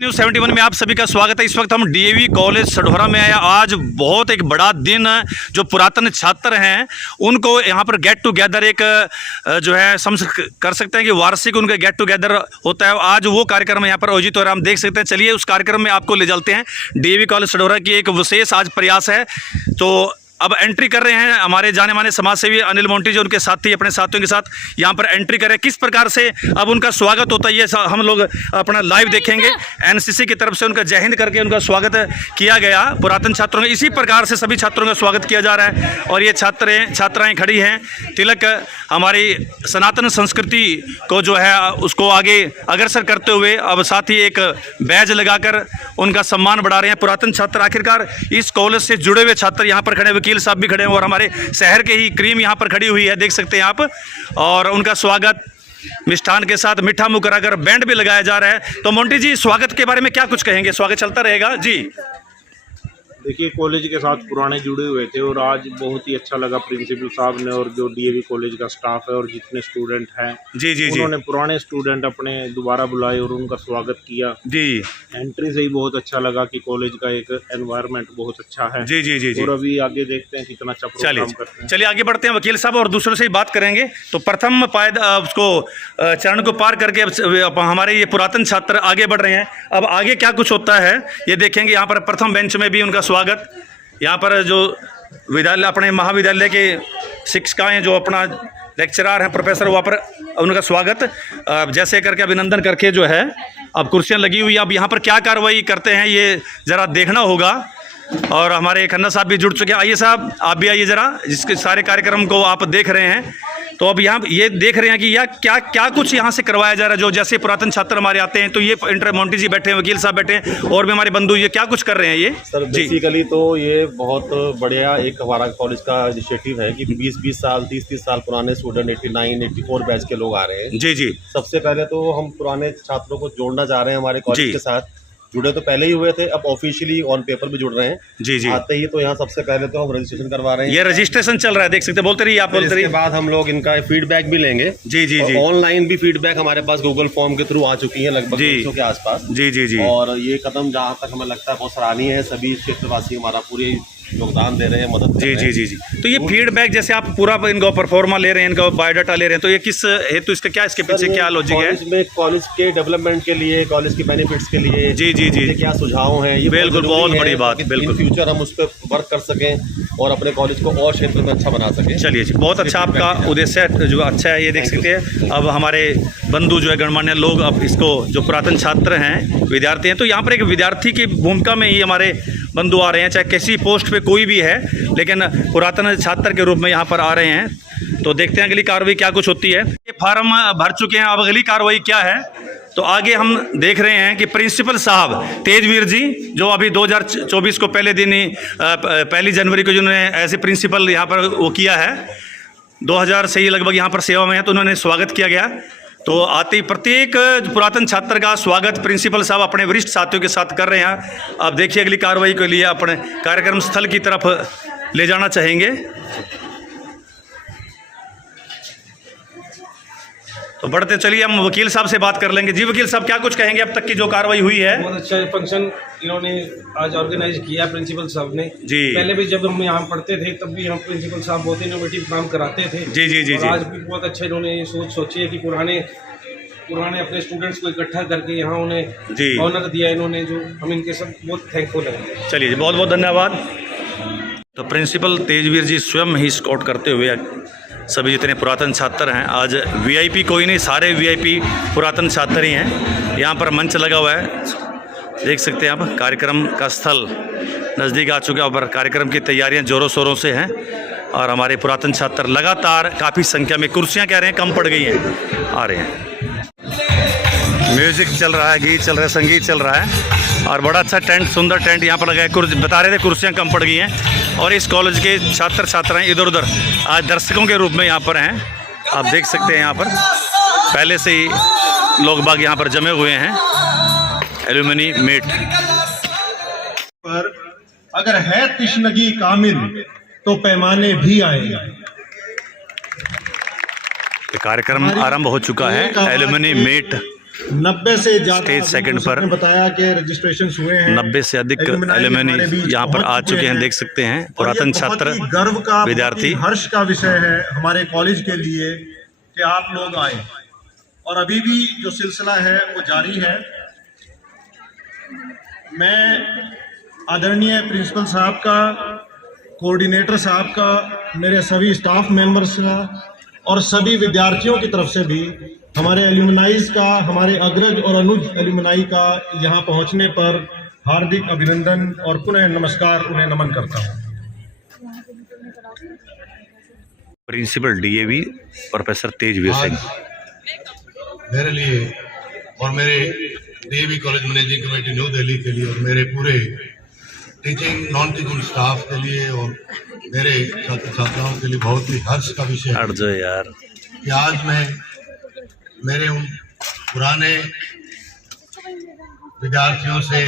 News 71 में आप सभी का स्वागत है। इस वक्त हम डीएवी कॉलेज सढौरा में आए। आज बहुत एक बड़ा दिन, जो पुरातन छात्र हैं उनको यहाँ पर गेट टुगेदर एक जो है समझ कर सकते हैं कि वार्षिक उनका गेट टुगेदर होता है। आज वो कार्यक्रम यहाँ पर आयोजित हो रहा है, हम देख सकते हैं। चलिए उस कार्यक्रम में आपको ले चलते हैं। डीएवी कॉलेज सढौरा की एक विशेष आज प्रयास है। तो अब एंट्री कर रहे हैं हमारे जाने माने समाज सेवी अनिल मोंटी जी, उनके साथी अपने साथियों के साथ यहाँ पर एंट्री करें। किस प्रकार से अब उनका स्वागत होता है ये हम लोग अपना लाइव देखेंगे। एनसीसी की तरफ से उनका जय हिंद करके उनका स्वागत किया गया पुरातन छात्रों का। इसी प्रकार से सभी छात्रों का स्वागत किया जा रहा है। और ये छात्राएँ खड़ी हैं। तिलक हमारी सनातन संस्कृति को जो है उसको आगे अग्रसर करते हुए अब साथ ही एक बैज लगाकर उनका सम्मान बढ़ा रहे हैं पुरातन छात्र। आखिरकार इस कॉलेज से जुड़े हुए छात्र यहाँ पर खड़े, वकील साहब भी खड़े हैं और हमारे शहर के ही क्रीम यहाँ पर खड़ी हुई है, देख सकते हैं आप। और उनका स्वागत मिष्ठान के साथ मीठा मुँह कराकर बैंड भी लगाया जा रहा है। तो मोंटी जी, स्वागत के बारे में क्या कुछ कहेंगे? स्वागत चलता रहेगा जी। देखिए, कॉलेज के साथ पुराने जुड़े हुए थे और आज बहुत ही अच्छा लगा प्रिंसिपल साहब ने और जो डीएवी कॉलेज का स्टाफ है और जितने स्टूडेंट हैं जी जी जी, उन्होंने पुराने स्टूडेंट अपने दोबारा बुलाए और उनका स्वागत किया जी। एंट्री से ही बहुत अच्छा लगा कि कॉलेज का एक एनवायरनमेंट बहुत अच्छा है जी जी जी जी। और अभी आगे देखते हैं कितना अच्छा प्रोग्राम करते हैं। चलिए आगे बढ़ते हैं वकील साहब और दूसरों से ही बात करेंगे। तो प्रथम उसको चरण को पार करके अब हमारे ये पुरातन छात्र आगे बढ़ रहे हैं। अब आगे क्या कुछ होता है ये देखेंगे। यहाँ पर प्रथम बेंच में भी उनका स्वागत। यहाँ पर जो विद्यालय अपने महाविद्यालय के शिक्षिकाएं जो अपना लेक्चरर हैं, प्रोफेसर, वहाँ पर उनका स्वागत जैसे करके अभिनंदन करके जो है अब कुर्सियाँ लगी हुई। अब यहाँ पर क्या कार्रवाई करते हैं ये ज़रा देखना होगा। और हमारे खन्ना साहब भी जुड़ चुके हैं। आइए साहब, आप भी आइए ज़रा, जिसके सारे कार्यक्रम को आप देख रहे हैं। तो अब यहाँ ये देख रहे हैं कि यह क्या क्या कुछ यहाँ से करवाया जा रहा है। जो जैसे पुरातन छात्र हमारे आते हैं तो ये मोंटी जी बैठे हैं, वकील साहब बैठे हैं और भी हमारे बंधु, ये क्या कुछ कर रहे हैं ये? सर बेसिकली तो ये बहुत बढ़िया एक हमारा कॉलेज का इनिशिएटिव है कि 20-20 साल 30-30 साल पुराने स्टूडेंट 89-84 बैच के लोग आ रहे हैं जी जी। सबसे पहले तो हम पुराने छात्रों को जोड़ना चाह रहे हैं हमारे कॉलेज के साथ। जुड़े तो पहले ही हुए थे, अब ऑफिशियली ऑन पेपर भी जुड़ रहे हैं जी जी। आते ही तो यहाँ सबसे पहले तो हम रजिस्ट्रेशन करवा रहे हैं। ये रजिस्ट्रेशन चल रहा है, देख सकते हैं। बोलते रहिए आप, बोलते रहिए। इसके बाद हम लोग इनका फीडबैक भी लेंगे जी जी जी। ऑनलाइन भी फीडबैक हमारे पास गूगल फॉर्म के थ्रू आ चुकी है लगभग 200 के आसपास जी जी जी। और ये कदम जहाँ तक हमें लगता है बहुत सराहनीय है। सभी क्षेत्रवासी हमारा पूरे योगदान दे रहे हैं, मदद जी जी जी जी। तो ये फीडबैक जैसे आप पूरा इनका परफॉर्मा ले रहे हैं, इनका बायोडाटा ले रहे हैं, तो ये किस हेतु, इसका क्या, इसके पीछे क्या लॉजिक है? इसमें कॉलेज के डेवलपमेंट के लिए, कॉलेज के बेनिफिट्स के लिए जी जी जी क्या सुझाव हैं, ये बिल्कुल बहुत बड़ी बात। बिल्कुल फ्यूचर हम उस पर वर्क कर सकें और अपने कॉलेज को और क्षेत्र में अच्छा बना सकें। चलिए जी, बहुत अच्छा आपका उद्देश्य जो अच्छा है, ये देख सकते हैं। अब हमारे बंधु जो है गणमान्य लोग अब इसको, जो पुरातन छात्र हैं, विद्यार्थी हैं, तो यहाँ पर एक विद्यार्थी की भूमिका में ही हमारे बंधु आ रहे हैं, चाहे किसी पोस्ट पे कोई भी है, लेकिन पुरातन छात्र के रूप में यहाँ पर आ रहे हैं। तो देखते हैं अगली कार्रवाई क्या कुछ होती है। ये फार्म भर चुके हैं, अब अगली कार्रवाई क्या है तो आगे हम देख रहे हैं कि प्रिंसिपल साहब तेजवीर जी, जो अभी 2024 को पहले दिन ही 1 जनवरी को जिन्होंने ऐसे प्रिंसिपल यहाँ पर वो किया है, 2000 से ही लगभग यहाँ पर सेवा में है, तो उन्होंने स्वागत किया गया। तो आते ही प्रत्येक पुरातन छात्र का स्वागत प्रिंसिपल साहब अपने वरिष्ठ साथियों के साथ कर रहे हैं। अब देखिए अगली कार्रवाई के लिए अपने कार्यक्रम स्थल की तरफ ले जाना चाहेंगे। तो बढ़ते चलिए हम वकील साहब से बात कर लेंगे। जी वकील साहब, क्या कुछ कहेंगे अब तक की जो कार्रवाई हुई है? बहुत अच्छा फंक्शन इन्होंने आज ऑर्गेनाइज किया प्रिंसिपल साहब ने जी। पहले भी जब हम यहाँ पढ़ते थे तब भी हम प्रिंसिपल साहब बहुत इनोवेटिव काम कराते थे जी जी जी। आज भी बहुत अच्छा इन्होंने ये सोची है कि पुराने अपने स्टूडेंट्स को इकट्ठा करके यहाँ उन्हें जी ऑनर दिया इन्होंने, जो हम इनके सब बहुत थैंकफुल हैं। चलिए जी, बहुत बहुत धन्यवाद। तो प्रिंसिपल तेजवीर जी स्वयं ही स्काउट करते हुए सभी जितने पुरातन छात्र हैं, आज वीआईपी कोई नहीं, सारे वीआईपी पुरातन छात्र ही हैं। यहाँ पर मंच लगा हुआ है, देख सकते हैं आप। कार्यक्रम का स्थल नज़दीक आ चुका है और कार्यक्रम की तैयारियां ज़ोरों शोरों से हैं। और हमारे पुरातन छात्र लगातार काफ़ी संख्या में, कुर्सियां कह रहे हैं कम पड़ गई हैं, आ रहे हैं। म्यूज़िक चल रहा है, गीत चल रहा है, संगीत चल रहा है और बड़ा अच्छा टेंट, सुंदर टेंट यहाँ पर लगा है। बता रहे थे कुर्सियाँ कम पड़ गई हैं और इस कॉलेज के छात्र छात्राएँ इधर उधर आज दर्शकों के रूप में यहाँ पर हैं। आप देख सकते हैं यहाँ पर पहले से ही लोग बाग यहाँ पर जमे हुए हैं। एल्यूमिनी मीट पर अगर है तिश्नगी कामिल तो पैमाने भी आएगा। कार्यक्रम आरंभ हो चुका है। एल्यूमिनी मीट 90 से ज्यादा स्टेज सेकंड पर बताया कि रजिस्ट्रेशन हुए हैं। 90 से अधिक एलुमनी यहाँ पर आ चुके हैं, देख सकते हैं। पुरातन छात्र, गर्व का, विद्यार्थी, हर्ष का विषय है हमारे कॉलेज के लिए कि आप लोग आए, और अभी भी जो सिलसिला है वो जारी है। मैं आदरणीय प्रिंसिपल साहब का, कोऑर्डिनेटर साहब का, मेरे सभी स्टाफ मेंबर्स का और सभी विद्यार्थियों की तरफ से भी हमारे एल्यूमनाइज का, हमारे अग्रज और अनुज एल्यूमनाई का यहाँ पहुँचने पर हार्दिक अभिनंदन और पुनः नमस्कार, उन्हें नमन करता हूँ। Principal DAV professor Tejveer Singh. मेरे लिए और मेरे DAV college managing committee new Delhi के लिए और मेरे पूरे टीचिंग नॉन टीचिंग स्टाफ के लिए और मेरे छात्र छात्राओं के लिए बहुत ही हर्ष का विषय है यार कि आज मैं मेरे उन पुराने विद्यार्थियों से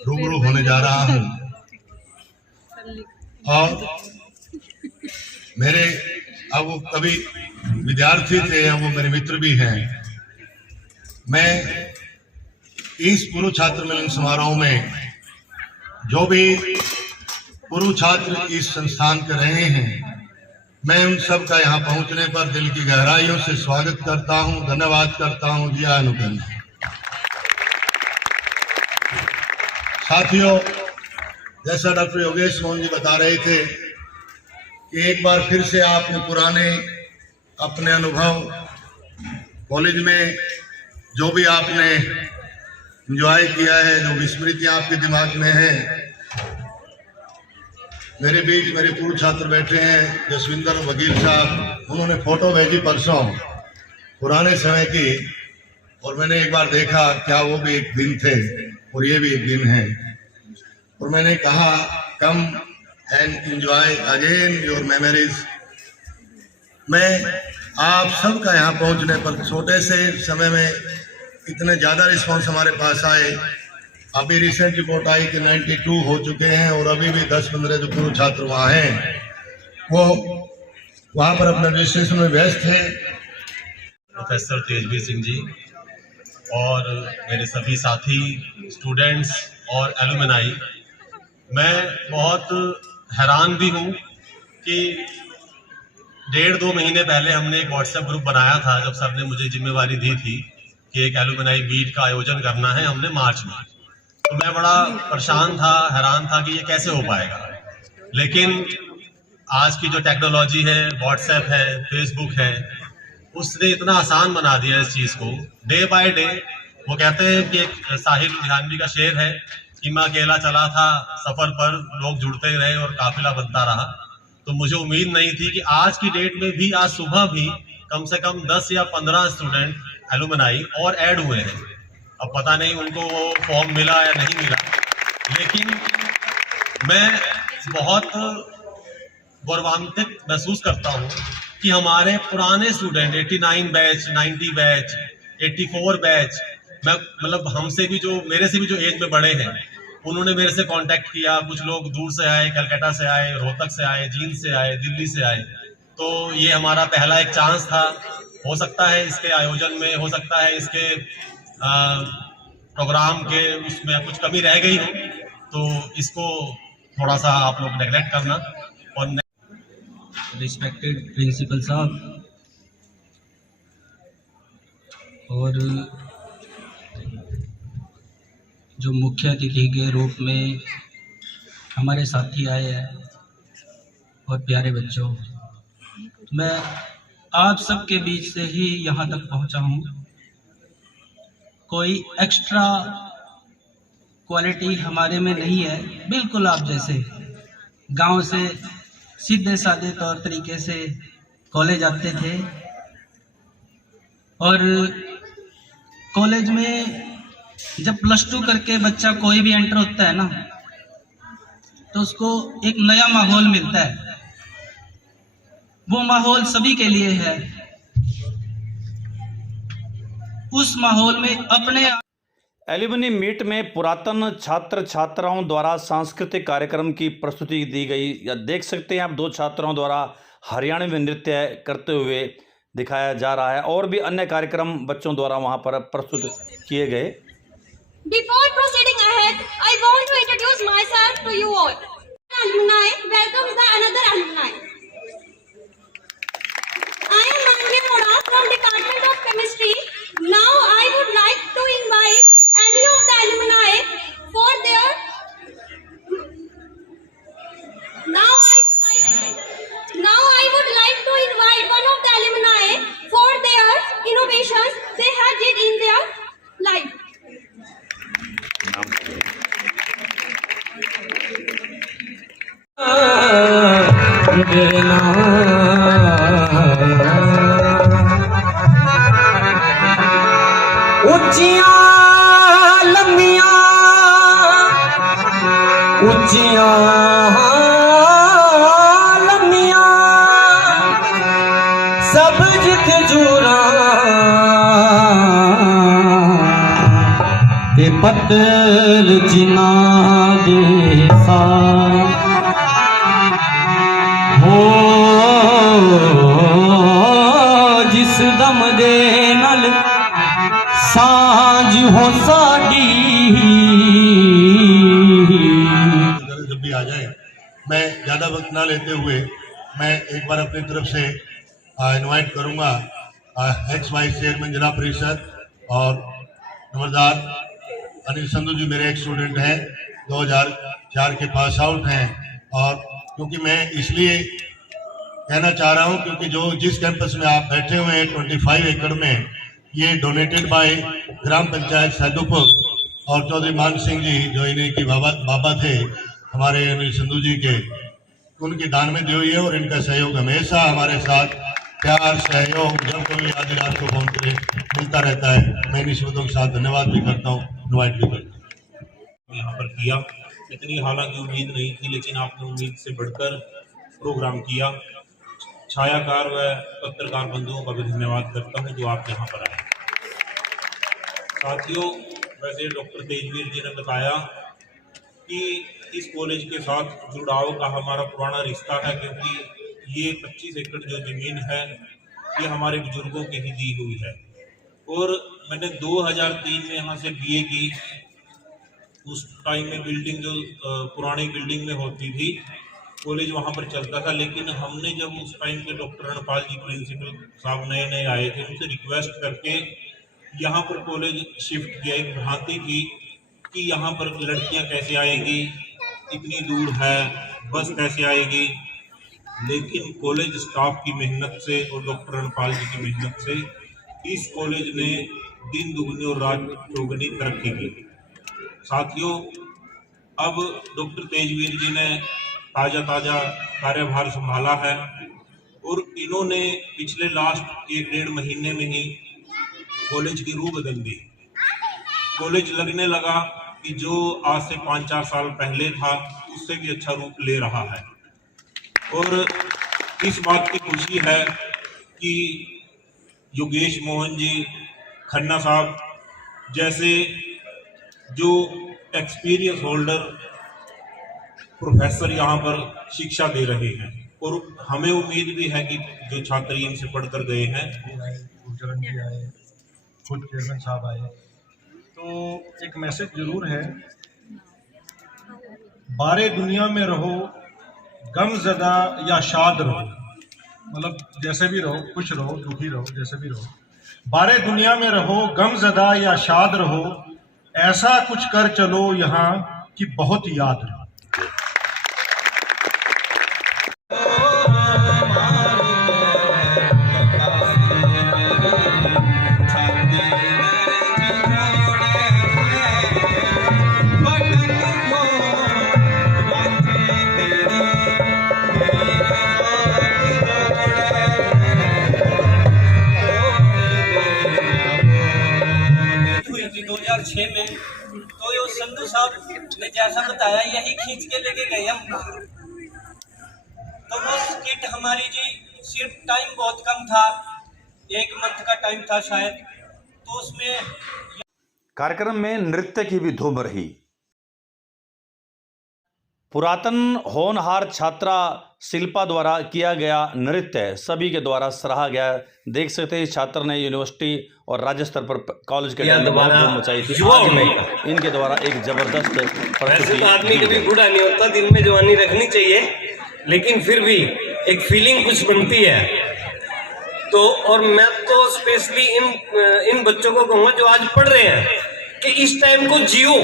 रूबरू होने जा रहा हूं, और मेरे अब वो कभी विद्यार्थी थे, अब वो मेरे मित्र भी हैं। मैं इस पूर्व छात्र मिलन समारोह में जो भी पूर्व छात्र इस संस्थान के रहे हैं, मैं उन सब का यहाँ पहुँचने पर दिल की गहराइयों से स्वागत करता हूँ, धन्यवाद करता हूँ, दिया अनुकंठ। साथियों, जैसा डॉक्टर योगेश मोहन जी बता रहे थे कि एक बार फिर से आपने पुराने अपने अनुभव कॉलेज में जो भी आपने एंजॉय किया है, जो स्मृतियाँ आपके दिमाग में हैं। मेरे बीच मेरे पूर्व छात्र बैठे हैं, जसविंदर वकील साहब, उन्होंने फोटो भेजी परसों पुराने समय की, और मैंने एक बार देखा क्या वो भी एक दिन थे और ये भी एक दिन है, और मैंने कहा come and enjoy again your memories. मैं आप सब का यहाँ पहुँचने पर छोटे से समय में इतने ज़्यादा रिस्पॉन्स हमारे पास आए। अभी रिसेंट रिपोर्ट आई कि 92 हो चुके हैं, और अभी भी 10-15 जो पूर्व छात्र वहाँ हैं वो वहाँ पर अपने रजिस्ट्रेशन में व्यस्त हैं। प्रोफेसर तेजवीर सिंह जी और मेरे सभी साथी, स्टूडेंट्स और एलुमनाई, मैं बहुत हैरान भी हूँ कि 1.5-2 महीने पहले हमने एक व्हाट्सएप ग्रुप बनाया था, जब सर ने मुझे जिम्मेवारी दी थी कि एक एलुमनाई मीट का आयोजन करना है हमने मार्च में। तो मैं बड़ा परेशान था, हैरान था कि ये कैसे हो पाएगा। लेकिन आज की जो टेक्नोलॉजी है, व्हाट्सएप है, फेसबुक है, उसने इतना आसान बना दिया इस चीज़ को। डे बाय डे, वो कहते हैं कि एक साहिल लुधियानवी का शेर है कि मैं अकेला चला था सफ़र पर, लोग जुड़ते रहे और काफिला बनता रहा। तो मुझे उम्मीद नहीं थी कि आज की डेट में भी, आज सुबह भी कम से कम 10 या 15 स्टूडेंट एलुमनाई और ऐड हुए हैं। अब पता नहीं उनको वो फॉर्म मिला या नहीं मिला, लेकिन मैं बहुत गौरवान्वित महसूस करता हूँ कि हमारे पुराने स्टूडेंट 89 बैच, 90 बैच, 84 बैच, मैं मतलब हमसे भी जो, मेरे से भी जो एज में बड़े हैं, उन्होंने मेरे से कांटेक्ट किया। कुछ लोग दूर से आए, कलकत्ता से आए, रोहतक से आए, जींद से आए, दिल्ली से आए। तो ये हमारा पहला एक चांस था। हो सकता है इसके आयोजन में, हो सकता है इसके प्रोग्राम के उसमें कुछ कमी रह गई हो, तो इसको थोड़ा सा आप लोग नेगलेक्ट करना। और रिस्पेक्टेड प्रिंसिपल साहब और जो मुख्य अतिथि के रूप में हमारे साथी आए हैं और प्यारे बच्चों, मैं आप सबके बीच से ही यहाँ तक पहुँचा हूँ। कोई एक्स्ट्रा क्वालिटी हमारे में नहीं है, बिल्कुल आप जैसे गांव से सीधे साधे तौर तरीके से कॉलेज आते थे, और कॉलेज में जब +2 करके बच्चा कोई भी एंटर होता है ना, तो उसको एक नया माहौल मिलता है। वो माहौल सभी के लिए है। उस माहौल में अपने एल्युमनी मीट में पुरातन छात्र छात्राओं द्वारा सांस्कृतिक कार्यक्रम की प्रस्तुति दी गई। या देख सकते हैं आप, 2 छात्रों द्वारा हरियाणवी नृत्य करते हुए दिखाया जा रहा है और भी अन्य कार्यक्रम बच्चों द्वारा वहाँ पर प्रस्तुत किए गए। Before proceeding ahead, I want to introduce myself to you all. Alumni welcomes the another alumni. I am Manvi Mora from Department of Chemistry. Now I would like to invite any of the alumni for their. Now I would like to invite one of the alumni for their innovations they have did in their life. उच्चियां लंबियां उच्चियां लंबियां सब्ज खजूरां ते पत्तर जिन्हां दे सां हो जिस दम दे नल सांझ हो साडी। जब भी आ जाए, मैं ज़्यादा वक्त ना लेते हुए मैं एक बार अपनी तरफ से इनवाइट करूंगा एक्स वाइस चेयरमैन जिला परिषद और नंबरदार अनिल संधू जी मेरे एक स्टूडेंट हैं, 2004 के पास आउट हैं। और क्योंकि मैं इसलिए कहना चाह रहा हूं क्योंकि जो जिस कैंपस में आप बैठे हुए हैं 25 एकड़ में, ये डोनेटेड बाय ग्राम पंचायत सैदुपुर और चौधरी मान सिंह जी जो इन्हीं की बाबा थे हमारे अनिल संधू जी के, उनकी दान में दी हुई है। और इनका सहयोग हमेशा हमारे साथ प्यार सहयोग जब कभी आधी रात को फोन करे मिलता रहता है। मैं इन शब्दों के साथ धन्यवाद भी करता हूँ, इन्वाइट भी करता हूँ। यहाँ पर किया इतनी हालांकि उम्मीद नहीं थी, लेकिन आपने उम्मीद से बढ़कर प्रोग्राम किया। छायाकार व पत्रकार बंधुओं का भी धन्यवाद करता हूँ जो आप यहाँ पर आए। साथियों, वैसे डॉक्टर तेजवीर जी ने बताया कि इस कॉलेज के साथ जुड़ाव का हमारा पुराना रिश्ता है, क्योंकि ये 25 एकड़ जो ज़मीन है ये हमारे बुजुर्गों की ही दी हुई है। और मैंने 2003 में यहाँ से BA की। उस टाइम में बिल्डिंग जो पुरानी बिल्डिंग में होती थी, कॉलेज वहाँ पर चलता था। लेकिन हमने जब उस टाइम के डॉक्टर रणपाल जी प्रिंसिपल साहब नए आए थे, उनसे रिक्वेस्ट करके यहाँ पर कॉलेज शिफ्ट किया। एक भ्रांति थी कि यहाँ पर लड़कियाँ कैसे आएगी, इतनी दूर है, बस कैसे आएगी। लेकिन कॉलेज स्टाफ की मेहनत से और डॉक्टर रणपाल जी की मेहनत से इस कॉलेज ने दिन दुगनी और रात चौगुनी तरक्की की। साथियों, अब डॉक्टर तेजवीर जी ने ताज़ा कार्यभार संभाला है और इन्होंने पिछले लास्ट 1-1.5 महीने में ही कॉलेज की रूह बदल दी। कॉलेज लगने लगा कि जो आज से 5-4 साल पहले था उससे भी अच्छा रूप ले रहा है। और इस बात की खुशी है कि योगेश मोहन जी खन्ना साहब जैसे जो एक्सपीरियंस होल्डर प्रोफेसर यहाँ पर शिक्षा दे रहे हैं। और हमें उम्मीद भी है कि जो छात्र इनसे पढ़कर गए हैं, गुरचरण जी आए, खुद चेयरमैन साहब आए, तो एक मैसेज जरूर है, बारे दुनिया में रहो गमज़दा या शाद रहो, मतलब जैसे भी रहो, खुश रहो, दुखी रहो, जैसे भी रहो, बारे दुनिया में रहो गमज़दा या शाद रहो, ऐसा कुछ कर चलो यहाँ कि बहुत याद रहो। में तो ये संधू साहब ने जैसा बताया यही खींच के लेके गए हम। तो वो स्किट हमारी जी सिर्फ टाइम बहुत कम था, 1 मंथ का टाइम था शायद, तो उसमें कार्यक्रम में नृत्य की भी धूम रही। पुरातन होनहार छात्रा शिल्पा द्वारा किया गया नृत्य सभी के द्वारा सराहा गया। देख सकते हैं इस छात्र ने यूनिवर्सिटी और राज्य स्तर पर कॉलेज के टाइम में बहुत धूम मचाई थी। आज में इनके द्वारा एक जबरदस्त वैसे तो आदमी कभी बूढ़ा नहीं होता, दिल में जवानी रखनी चाहिए, लेकिन फिर भी एक फीलिंग कुछ बनती है। तो और मैं तो स्पेशली इन बच्चों को कहूँगा जो आज पढ़ रहे हैं कि इस टाइम को जियो,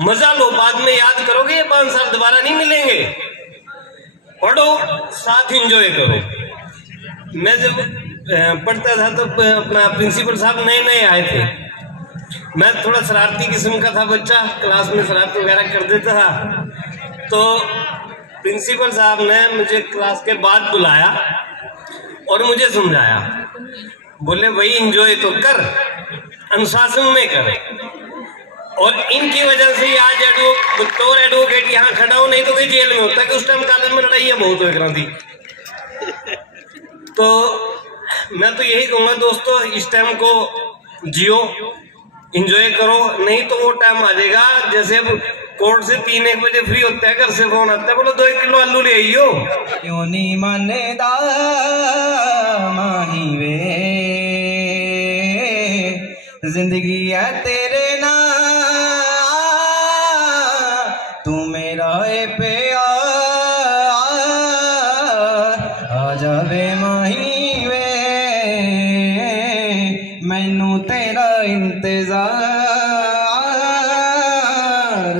मजा लो, बाद में याद करोगे, ये 5 साल दोबारा नहीं मिलेंगे। पढ़ो, साथ एंजॉय करो। मैं जब पढ़ता था तो अपना प्रिंसिपल साहब नए नए आए थे, मैं थोड़ा शरारती किस्म का था बच्चा, क्लास में शरारत वगैरह कर देता था। तो प्रिंसिपल साहब ने मुझे क्लास के बाद बुलाया और मुझे समझाया, बोले भाई एंजॉय तो कर, अनुशासन में करे। और इनकी वजह से आज बतौर एडवोकेट यहाँ खड़ा हो, नहीं तो कोई जेल में होता है कि उस टाइम कॉलेज में लड़ाई बहुत हो थी। तो मैं तो यही कहूँगा दोस्तों, इस टाइम को जियो, एंजॉय करो, नहीं तो वो टाइम आ जाएगा जैसे कोर्ट से 3-1 बजे फ्री होता है, घर से फोन आता है, बोलो 2 किलो आलू ले आइयो। क्यों नहीं मानेदा माही वे, जिंदगी है तेरे ना, तू मेरा ए प्यार, आ जावे माही वे, मैनू तेरा इंतजार,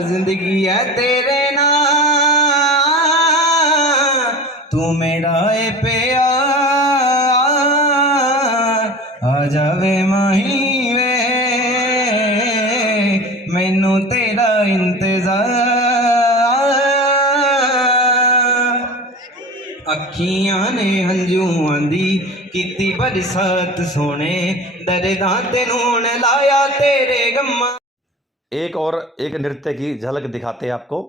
जिंदगी है तेरे ना, तू मेरा ए प्यार, आ जावे माही वे, मैनू तेरा इंतजार। अखियां ने हंझूआं दी कीती बरसात सोने, दर्दां ते नून लाया तेरे गम्मा। एक और एक नृत्य की झलक दिखाते हैं आपको।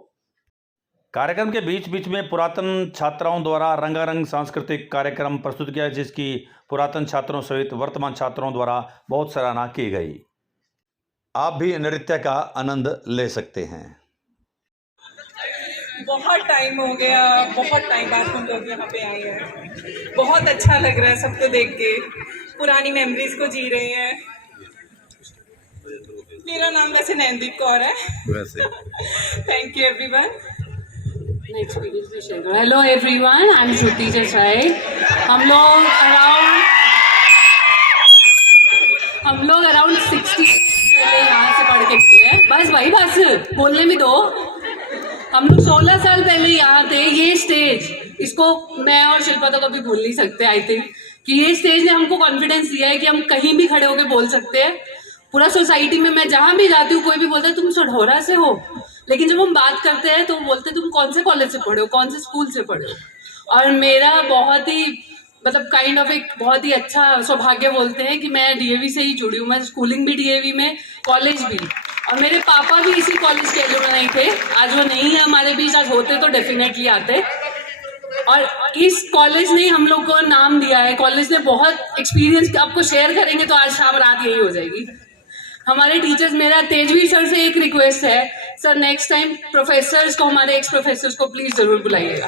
कार्यक्रम के बीच बीच में पुरातन छात्राओं द्वारा रंगारंग सांस्कृतिक कार्यक्रम प्रस्तुत किया, जिसकी पुरातन छात्रों सहित वर्तमान छात्रों द्वारा बहुत सराहना की गई। आप भी नृत्य का आनंद ले सकते हैं। बहुत टाइम हो गया, बहुत टाइम बाद हम लोग यहाँ पे आए हैं। बहुत अच्छा लग रहा है सबको देख के, पुरानी मेमोरीज को जी रहे हैं। मेरा नाम वैसे नैनदीप कौर है वैसे। Thank you everyone. Hello everyone, I am Shruti Jasrai. हम लोग अराउंड 60 यहाँ से पढ़ के निकले। बस भाई बस बोलने में दो। हम लोग 16 साल पहले यहाँ थे। ये स्टेज, इसको मैं और शिल्पा तो कभी भूल नहीं सकते। आई थिंक कि ये स्टेज ने हमको कॉन्फिडेंस दिया है कि हम कहीं भी खड़े होकर बोल सकते हैं। पूरा सोसाइटी में मैं जहाँ भी जाती हूँ, कोई भी बोलता है तुम सढौरा से हो, लेकिन जब हम बात करते हैं तो बोलते हैं तुम कौन से कॉलेज से पढ़े हो, कौन से स्कूल से पढ़े हो। और मेरा बहुत ही मतलब काइंड ऑफ एक बहुत ही अच्छा सौभाग्य बोलते हैं कि मैं डीएवी से ही जुड़ी हूँ। मैं स्कूलिंग भी डीएवी में, कॉलेज भी। और मेरे पापा भी इसी कॉलेज के एलुमनाई थे। आज वो नहीं है हमारे बीच, आज होते तो डेफिनेटली आते। और इस कॉलेज ने हम लोग को नाम दिया है। कॉलेज ने बहुत एक्सपीरियंस आपको शेयर करेंगे तो आज शाम रात यही हो जाएगी। हमारे टीचर्स, मेरा तेजवीर सर से एक रिक्वेस्ट है, सर नेक्स्ट टाइम प्रोफेसर्स को, हमारे एक्स प्रोफेसर्स को प्लीज जरूर बुलाइएगा।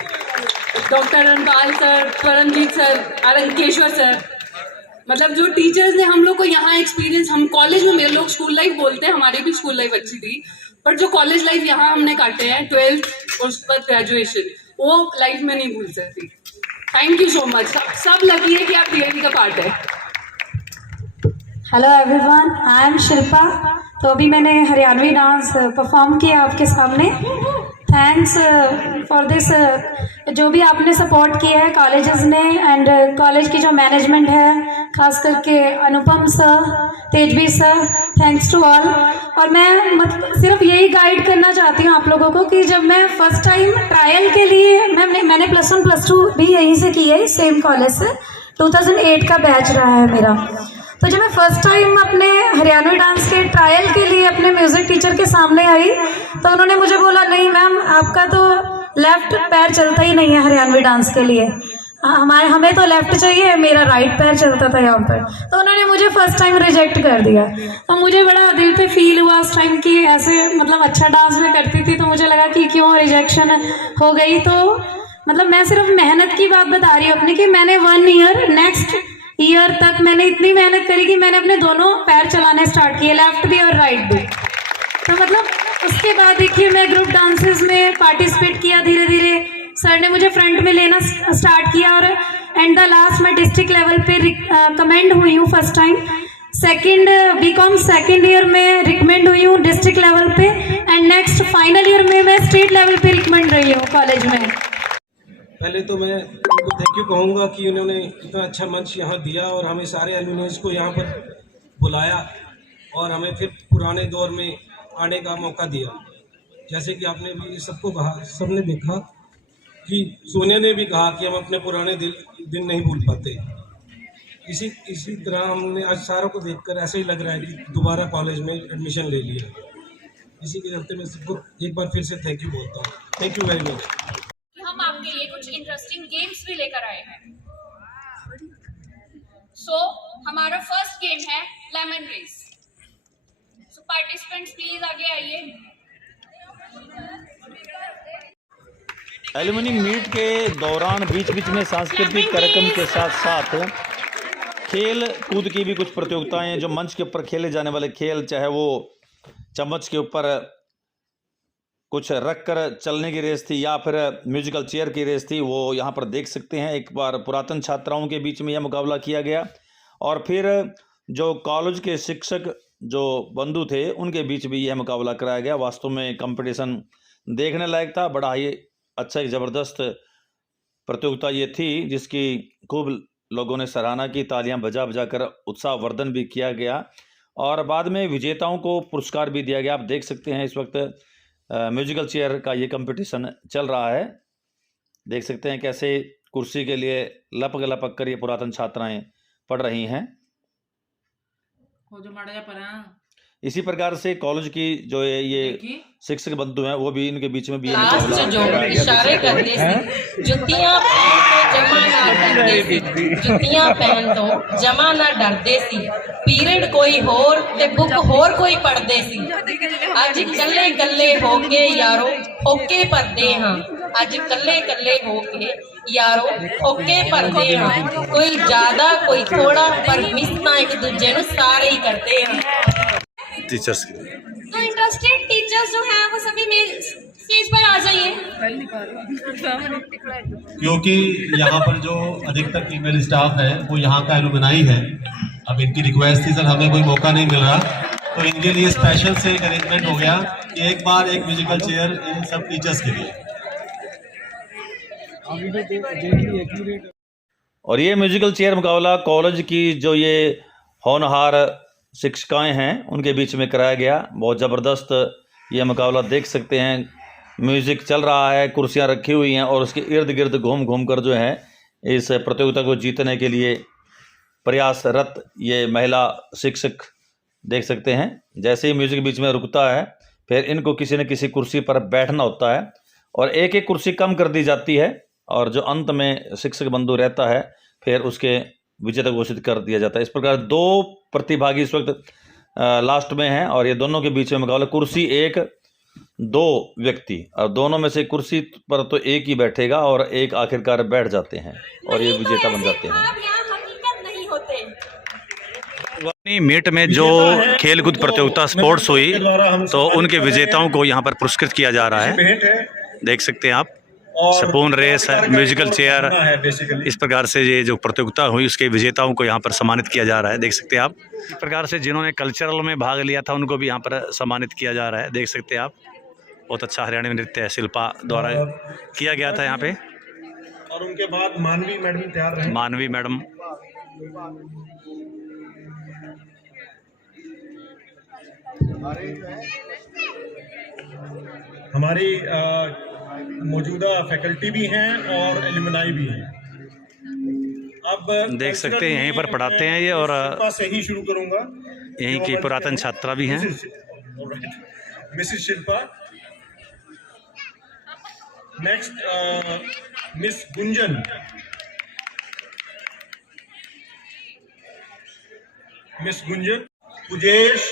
Doctor Ranpal sir, Paramjit sir, Arankeshwar sir, मतलब जो टीचर्स ने हम लोग को यहाँ एक्सपीरियंस, हम कॉलेज में, मेरे लोग स्कूल लाइफ बोलते हैं, हमारी भी स्कूल लाइफ अच्छी थी, बट जो कॉलेज लाइफ यहाँ हमने काटे हैं, 12th और उसके बाद ग्रेजुएशन, वो लाइफ में नहीं भूल सकती। Thank you so much. सब लगी है कि आप डीएवी का पार्ट है। Hello everyone, I M Shilpa. तो अभी मैंने हरियाणवी डांस परफॉर्म किया आपके सामने। थैंक्स फॉर दिस, जो भी आपने सपोर्ट किया है कॉलेजेस ने, एंड कॉलेज की जो मैनेजमेंट है, खास करके Anupam sir, Tejveer sir, thanks to all. और मैं सिर्फ यही गाइड करना चाहती हूँ आप लोगों को कि जब मैं फर्स्ट टाइम ट्रायल के लिए, मैंने +1 +2 भी यहीं से की है, सेम कॉलेज से। 2008 का बैच रहा है मेरा। तो जब मैं फर्स्ट टाइम अपने हरियाणवी डांस के ट्रायल के लिए अपने म्यूज़िक टीचर के सामने आई, तो उन्होंने मुझे बोला, नहीं मैम, आपका तो लेफ्ट पैर चलता ही नहीं है हरियाणवी डांस के लिए, हमें तो लेफ्ट चाहिए, मेरा राइट पैर चलता था यहाँ पर, तो उन्होंने मुझे फर्स्ट टाइम रिजेक्ट कर दिया। तो मुझे बड़ा दिल पे फील हुआ उस टाइम कि ऐसे मतलब अच्छा डांस में करती थी, तो मुझे लगा कि क्यों रिजेक्शन हो गई। तो मतलब मैं सिर्फ मेहनत की बात बता रही हूँ अपनी, कि मैंने 1 ईयर नेक्स्ट ईयर तक मैंने इतनी मेहनत करी कि मैंने अपने दोनों पैर चलाने स्टार्ट किए, लेफ्ट भी और राइट भी। तो मतलब उसके बाद देखिए मैं ग्रुप डांसेस में पार्टिसिपेट किया, धीरे धीरे सर ने मुझे फ्रंट में लेना स्टार्ट किया, और एंड द लास्ट मैं डिस्ट्रिक्ट लेवल पे कमेंड हुई हूँ first time. Second B Com second year में रिकमेंड हुई हूँ डिस्ट्रिक्ट लेवल पे, एंड नेक्स्ट फाइनल ईयर में मैं स्टेट लेवल पे रिकमेंड रही हूँ कॉलेज में। पहले तो मैं उनको थैंक यू कहूँगा कि उन्होंने इतना अच्छा मंच यहाँ दिया और हमें सारे एलुमनाइज को यहाँ पर बुलाया और हमें फिर पुराने दौर में आने का मौका दिया। जैसे कि आपने भी सबको कहा, सबने देखा कि सोनिया ने भी कहा कि हम अपने पुराने दिन नहीं भूल पाते। इसी तरह हमने आज सारों को देखकर ऐसे ही लग रहा है कि दोबारा कॉलेज में एडमिशन ले लिया। इसी के चलते मैं सबको एक बार फिर से थैंक यू बोलता हूँ। Thank you very much. हम आपके लिए कुछ इंटरेस्टिंग गेम्स भी लेकर आए हैं। सो हमारा फर्स्ट गेम है lemon race. So participants please आगे आइए। एल्युमिनी मीट के दौरान बीच बीच में सांस्कृतिक कार्यक्रम के साथ साथ खेल कूद की भी कुछ प्रतियोगिताएं, जो मंच के ऊपर खेले जाने वाले खेल, चाहे वो चम्मच के ऊपर कुछ रख कर चलने की रेस थी या फिर म्यूजिकल चेयर की रेस थी, वो यहाँ पर देख सकते हैं। एक बार पुरातन छात्राओं के बीच में यह मुकाबला किया गया और फिर जो कॉलेज के शिक्षक जो बंधु थे उनके बीच भी यह मुकाबला कराया गया। वास्तव में कंपटीशन देखने लायक था, बड़ा ही अच्छा एक ज़बरदस्त प्रतियोगिता ये थी जिसकी खूब लोगों ने सराहना की, तालियां बजा बजा कर उत्साहवर्धन भी किया गया और बाद में विजेताओं को पुरस्कार भी दिया गया। आप देख सकते हैं इस वक्त म्यूजिकल चेयर का ये कंपटीशन चल रहा है। देख सकते हैं कैसे कुर्सी के लिए लपक लपक कर ये पुरातन छात्राएं पढ़ रही हैं। इसी प्रकार से कॉलेज की जो ये शिक्षक बंधु हैं वो भी इनके बीच में भी इशारे करते सी, जुत्तियां पहन दो जमा ना डरदे सी, पीरियड कोई होर ते बुक होर कोई पढ़दे सी, अज कल्ले कल्ले हो के यारो ओके भरदे हां, अज कल्ले कल्ले हो के यारो ओके भरदे हां, कोई ज्यादा कोई थोड़ा पर मिस ना एक दूजे नु सारे ही करते हैं। टीचर्स के तो इंटरेस्टेड टीचर्स जो हैं वो सभी मेरे स्टेज पर आ जाइए, क्योंकि यहाँ पर जो अधिकतर फीमेल स्टाफ है वो यहाँ का एलुमनाई है। अब इनकी रिक्वेस्ट थी सर हमें कोई मौका नहीं मिल रहा, तो इनके लिए स्पेशल से एक अरेंजमेंट हो गया कि एक बार एक म्यूजिकल चेयर इन सब टीचर्स के लिए। और ये म्यूजिकल चेयर मुकाबला कॉलेज की जो ये होनहार शिक्षिकाएं हैं उनके बीच में कराया गया। बहुत ज़बरदस्त ये मुकाबला देख सकते हैं, म्यूज़िक चल रहा है, कुर्सियां रखी हुई हैं और उसके इर्द गिर्द घूम घूम कर जो है इस प्रतियोगिता को जीतने के लिए प्रयासरत ये महिला शिक्षक देख सकते हैं। जैसे ही म्यूज़िक बीच में रुकता है फिर इनको किसी न किसी कुर्सी पर बैठना होता है और एक एक कुर्सी कम कर दी जाती है और जो अंत में शिक्षक बंधु रहता है फिर उसके विजेता घोषित कर दिया जाता है। इस प्रकार दो प्रतिभागी इस वक्त लास्ट में हैं और ये दोनों के बीच में मुकाबला, कुर्सी एक दो व्यक्ति और दोनों में से कुर्सी पर तो एक ही बैठेगा और एक आखिरकार बैठ जाते हैं और ये विजेता बन जाते हैं। मीट में जो खेलकूद प्रतियोगिता स्पोर्ट्स हुई तो उनके विजेताओं को यहाँ पर पुरस्कृत किया जा रहा है। देख सकते हैं आप, स्पून रेस है, म्यूजिकल चेयर, इस प्रकार से ये जो प्रतियोगिता हुई उसके विजेताओं को यहाँ पर सम्मानित किया जा रहा है। देख सकते हैं आप, इस प्रकार से जिन्होंने कल्चरल में भाग लिया था उनको भी यहाँ पर सम्मानित किया जा रहा है। देख सकते हैं आप, बहुत अच्छा हरियाणवी नृत्य शिल्पा द्वारा किया गया था यहाँ पे। और उनके बाद मानवी मैडम तैयार रहे। मानवी मैडम हमारी मौजूदा फैकल्टी भी हैं और एलुमनाई भी हैं। अब देख सकते हैं यहीं पर पढ़ाते हैं ये और से ही शुरू करूंगा। यहीं की पुरातन छात्रा भी हैं Mrs Shilpa. Next Miss Gunjan, Miss Gunjan, Ujesh,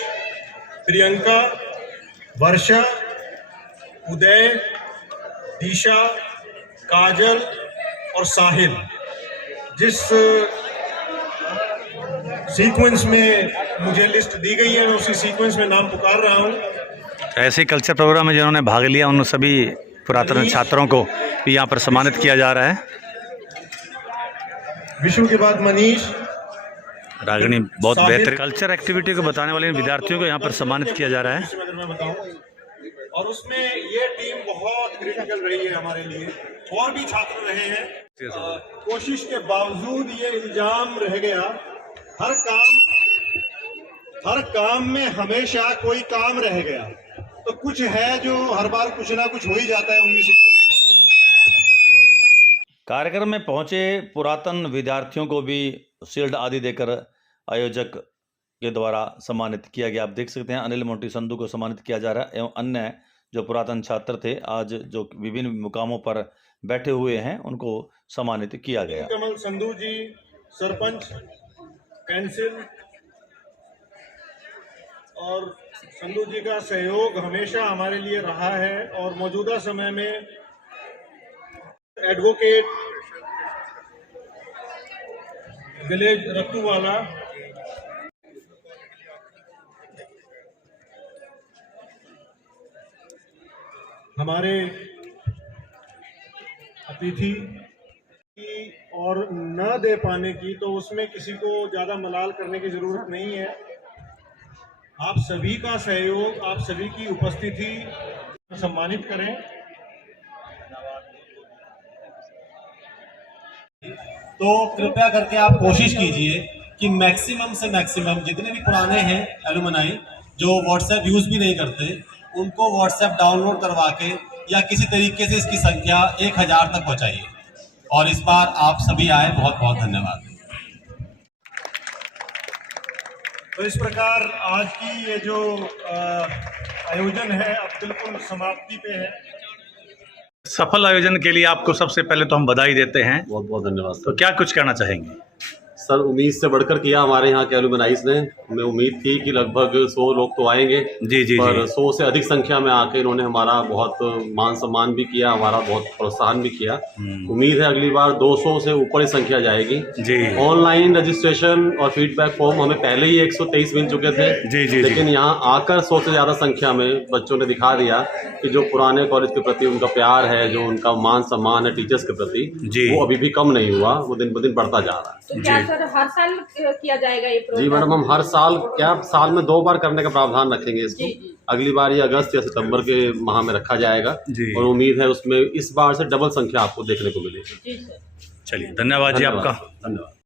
Priyanka, Varsha, Uday, Disha, Kajal और साहिल। जिस सीक्वेंस में मुझे लिस्ट दी गई है मैं उसी सीक्वेंस में नाम पुकार रहा हूँ। ऐसे कल्चर प्रोग्राम में जिन्होंने भाग लिया उन सभी पुरातन छात्रों को भी यहाँ पर सम्मानित किया जा रहा है। विशु के बाद मनीष, रागिनी बहुत बेहतर कल्चर एक्टिविटी को बताने वाले विद्यार्थियों को यहाँ पर सम्मानित किया जा रहा है। अगर मैं बताऊं, और उसमें ये टीम बहुत क्रिटिकल रही है हमारे लिए, और भी छात्र रहे हैं। कोशिश के बावजूद ये इल्जाम रह गया, हर काम में हमेशा कोई काम रह गया, तो कुछ है जो हर बार कुछ ना कुछ हो ही जाता है। 1921 कार्यक्रम में पहुंचे पुरातन विद्यार्थियों को भी शील्ड आदि देकर आयोजक के द्वारा सम्मानित किया गया। आप देख सकते हैं अनिल मोंटी संधू को सम्मानित किया जा रहा है एवं अन्य जो पुरातन छात्र थे आज जो विभिन्न मुकामों पर बैठे हुए हैं उनको सम्मानित किया गया। कमल संधू जी, सरपंच पेंसिल, और संधू जी का सहयोग हमेशा हमारे लिए रहा है और मौजूदा समय में एडवोकेट विलेज रत्तूवाला, हमारे अतिथि की और न दे पाने की, तो उसमें किसी को ज़्यादा मलाल करने की ज़रूरत नहीं है। आप सभी का सहयोग, आप सभी की उपस्थिति सम्मानित करें। तो कृपया करके आप कोशिश कीजिए कि मैक्सिमम से मैक्सिमम जितने भी पुराने हैं एलुमनाई जो व्हाट्सएप यूज़ भी नहीं करते उनको व्हाट्सएप डाउनलोड करवा के या किसी तरीके से इसकी संख्या 1000 तक पहुंचाइए। और इस बार आप सभी आए, बहुत बहुत धन्यवाद। तो इस प्रकार आज की ये जो आयोजन है अब बिल्कुल समाप्ति पे है। सफल आयोजन के लिए आपको सबसे पहले तो हम बधाई देते हैं। बहुत बहुत धन्यवाद। तो क्या कुछ कहना चाहेंगे? सर उम्मीद से बढ़कर किया हमारे यहाँ के एलुमनाइज ने। हमें उम्मीद थी कि लगभग 100 लोग तो आएंगे, जी पर 100 से अधिक संख्या में आके इन्होंने हमारा बहुत मान सम्मान भी किया, हमारा बहुत प्रोत्साहन भी किया। उम्मीद है अगली बार 200 से ऊपर ही संख्या जाएगी। जी। ऑनलाइन रजिस्ट्रेशन और फीडबैक फॉर्म हमें पहले ही 123 मिल चुके थे। जी, लेकिन यहाँ आकर 100 से ज़्यादा संख्या में बच्चों ने दिखा दिया कि जो पुराने कॉलेज के प्रति उनका प्यार है, जो उनका मान सम्मान है टीचर्स के प्रति, वो अभी भी कम नहीं हुआ, वो दिन ब दिन बढ़ता जा रहा है। क्या सर हर साल किया जाएगा ये प्रोग्राम? जी मैडम, हम हर साल साल में 2 बार करने का प्रावधान रखेंगे इसको। अगली बार ये अगस्त या सितंबर के माह में रखा जाएगा और उम्मीद है उसमें इस बार से डबल संख्या आपको देखने को मिलेगी। चलिए धन्यवाद जी आपका। धन्यवाद।